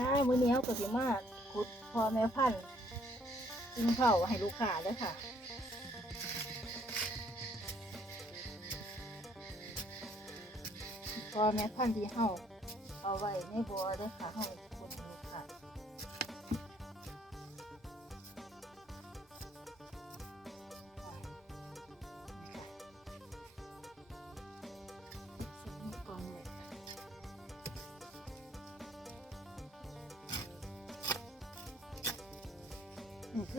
จ้ามื้อนี้เขาก็สิมาขุดพอแม่พันธุ์กินเผาให้ลูกค้าเด้อค่ะพอแม่พันธุ์ที่เฮาเอาไว้ในบัวเด้อค่ะเฮา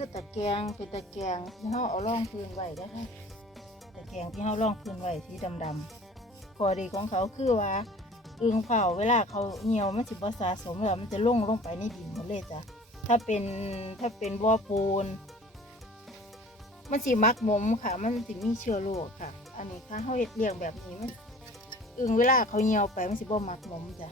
คือตะแกรงเป็นตะแกรงที่เขาเอาร่องพื้นไว้นะคะตะแกรงที่เขาร่องพื้นไว้สีดำๆพอดีของเขาคือว่าอึงเผาเวลาเขาเหี่ยวมันสิบ่สะสมแล้วมันจะล่งลงไปในดินหมดเลยจ้ะถ้าเป็นถ้าเป็นบ่อปูน มันสิมักหมมค่ะ มันสิมีเชื้อโรคค่ะ อันนี้ค่ะเขาเฮ็ดเลี้ยงแบบนี้มันอึงเวลาเขาเหี่ยวไปมันสิบ่มักหมมจ้ะ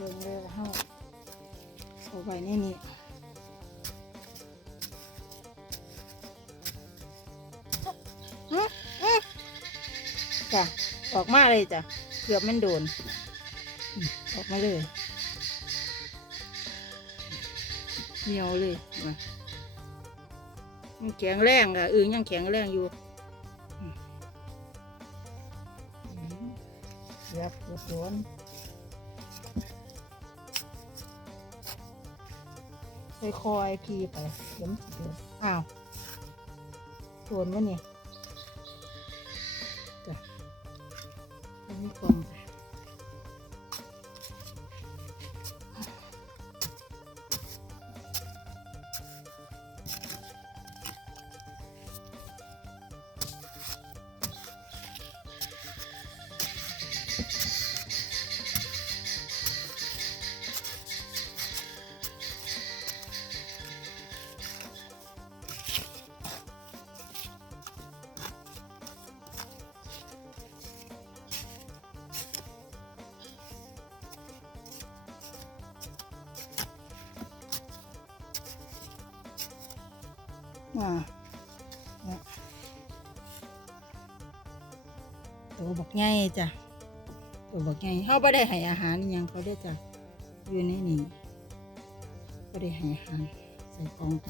ขุดเบิ่งเลยเฮาเอาไว้ในนี้จ้ะออกมาเลยจ้ะเกือบมันโดน ออกมาเลยเหนียวเลยมามันแข็งแรงอะอึงยังแข็งแรงอยู่อืมอืมยับตัวสวน ค่อยคีไปเดี๋ยวมันสิอ้าวโดนวะเนี่ยจ้ะอันนี้กลม ไปอ่าตัวบักไงจ้ะตัวบักไงเขาไม่ได้ให้อาหารยังเขาได้จ้ะอยู่ในนี้ไม่ได้ให้อาหารใส่กองไป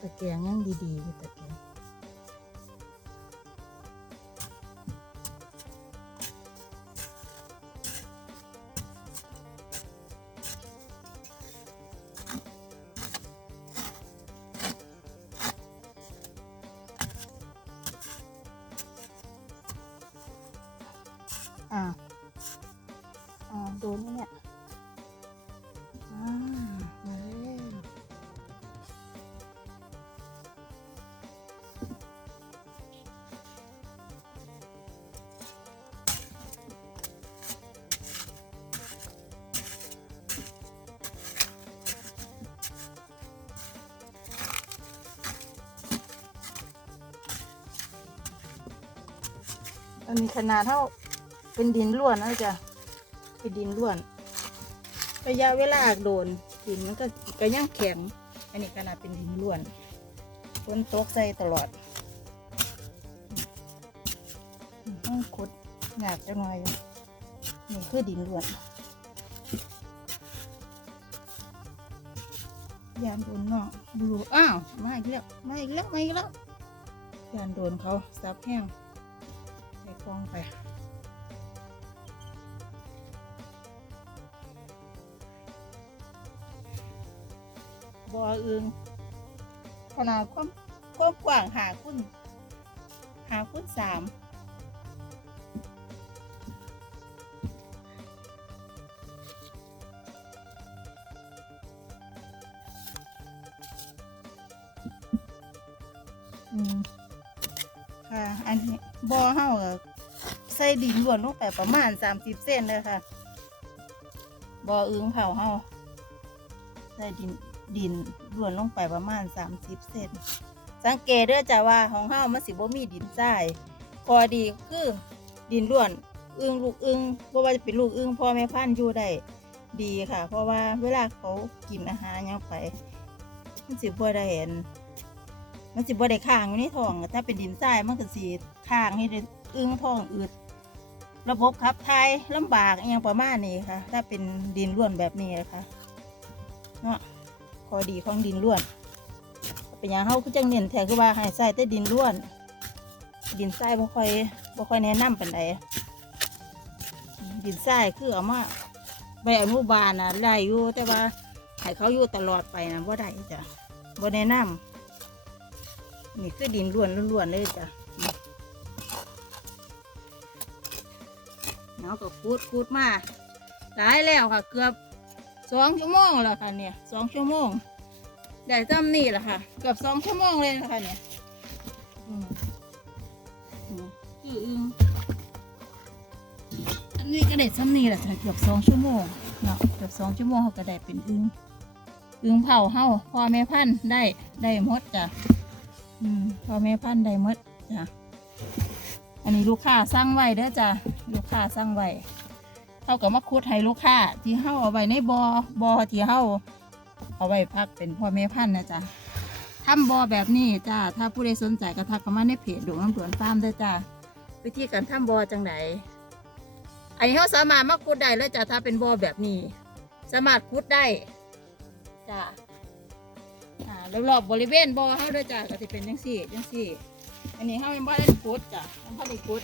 ตะแกรงยังดีๆอยู่ตะแกรง อ่าอ่าโดนเนี่ยอ่ามาแล้วอันนี้ขนาดเท่า เป็นดินล้วนนะจ๊ะเป็นดินล้วน ระยะเวลาโดนดินมันก็ก็ยังแข็ง อันนี้ขนาดเป็นดินล้วนฝนตกใส่ตลอดต้องขุดหยาบจังหน่อยนี่คือดินล้วนยานโดนเนาะดูอ้าวมาอีกแล้วมาอีกแล้วมาอีกแล้วยานโดนเขาซับแห้งใส่กองไป บ่ออึงขนาดความความกว้างหาคุณหาคุณสามค่ะ อันนี้บ่อเฮาใส่ดินล้วนลงไปประมาณสามสิบเซนเลยค่ะบ่ออึงเผาเฮาใส่ดิน ดินล้วนลงไปประมาณ 30 เซนสังเกตเด้อจ้ะว่าของเฮามันสิบ่มีดินทรายพอดีคือดินล้วนอึ้งลูกอึ้งบ่ว่าจะเป็นลูกอึ้งพ่อแม่พันธุ์อยู่ได้ดีค่ะ เพราะว่าเวลาเขากินอาหารยังไปมันสิบ่ได้เห็นมันสิบ่ได้ค้างอยู่ในท้องถ้าเป็นดินทรายมันก็สิค้างให้ได้อึ้งท้องอืดระบบขับถ่ายลำบากอย่างประมาณนี้ค่ะ ถ้าเป็นดินร่วนแบบนี้นะคะเนาะ อดีของดินร่วนเป็นอย่างเฮาคือจังเน้นแท้คือว่าให้ใส่แต่ดินร่วน ดินทรายบ่ค่อยบ่ค่อยแนะนำปานใดดินทรายคือเอามาไปอนุบาลน่ะได้อยู่แต่ว่าให้เขาอยู่ตลอดไปนะบ่ได้จ้ะบ่แนะนำนี่คือดินร่วนล้วนเลยจ้ะเนาะก็คูดคูดมาหลายแล้วค่ะ เกือบ สองชั่วโมงแล้วค่ะเนี่ยสองชั่วโมงได้จำนี่แหละค่ะ เกือบสองชั่วโมงเลยนะคะเนี่ยคืออึงอันนี้ก็ได้จำนี่แหละค่ะเกือบสองชั่วโมงเนาะเกือบสองชั่วโมงเขาก็ได้เป็นอึงอึงเผาเฮาพ่อแม่พันธุ์ได้ได้มดจ้ะอืมพ่อแม่พันธุ์ได้มดจ้ะอันนี้ลูกค้าสั่งไว้เด้อจ้ะลูกค้าสั่งไว้ เขาก็มาคุดให้ลูกค้าที่เฮาเอาไว้ในบอบอที่เฮาเอาไว้พักเป็นพ่อแม่พันธุ์นะจ๊ะทำบอแบบนี้จ้าถ้าผู้ใดสนใจก็ทักเข้ามาในเพจดวงน้ำสวนฟาร์มเด้จ้าวิธีการทำบอจังไหนอันนี้เขาสามารถมาคุดได้เลยจ้ะถ้าเป็นบอแบบนี้ สามารถคุดได้จ้าอ่ารอบๆบริเวณบอเขาด้อจ้าก็จะเป็นจังสี่จังสี่ อันนี้เขาเป็นบ้านเล่นกุดจ้ะบ้านเล่นกุด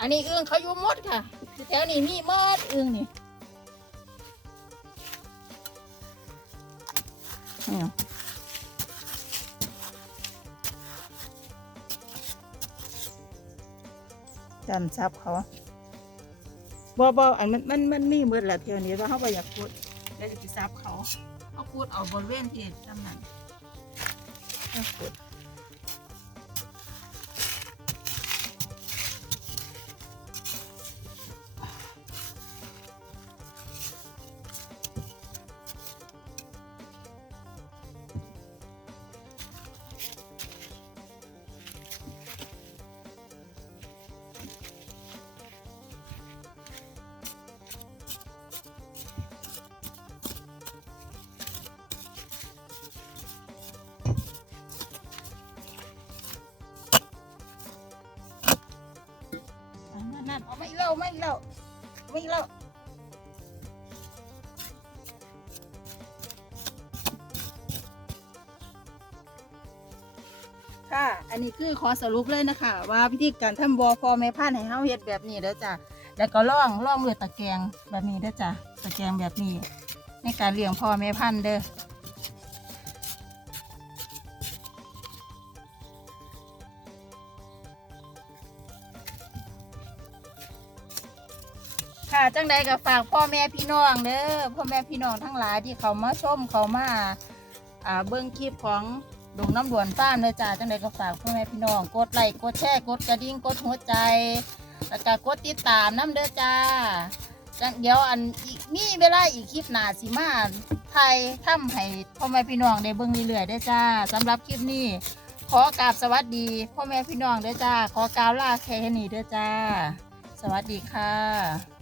อันนี้เอึ้องเขาอยู่มดค่ะ แถวนี้มีหมดอึ้งนี่นี่จำซับเขาบ่บ่อันมันมันมันมีหมดแหละแถวนี้ว่าเขาไปอยากกุดแล้วจะไปซับเขาเขากุดเอาบริเวณที่จำนั้นเขากุด นั่นเอาไม่เล่าไม่เล่าไม่เล่าค่ะ อันนี้คือขอสรุปเลยนะคะ ว่าวิธีการทำบอพอแม่พันธุ์ให้เฮาเฮ็ดแบบนี้เด้อจ้ะแล้วก็ล่องล่องด้วยตะแกรงแบบนี้เด้อจ้ะตะแกรงแบบนี้ ในการเลี้ยงพ่อแม่พันธุ์เด้อ ค่ะจังใดก็ฝากพ่อแม่พี่น้องเด้อพ่อแม่พี่น้องทั้งหลายที่เขามาชมเขามาอ่าเบิ้งคลิปของดงน้ำด่วนฟ้าร์มเลยจ้าจังใดก็ฝากพ่อแม่พี่น้องกดไลค์กดแชร์กดกระดิ่งกดหัวใจ แล้วก็กดติดตามน้ำเด้อจ้าจังเดี๋ยวอันอีกมีเวลาอีกคลิปหนาสิมาไทยทำให้พ่อแม่พี่น้องได้เบิ่งเรื่อยๆเด้อจ้าสำหรับคลิปนี้ ขอกราบสวัสดีพ่อแม่พี่น้องเด้อจ้า ขอกล่าวลาแค่นี้เด้อจ้า สวัสดีค่ะ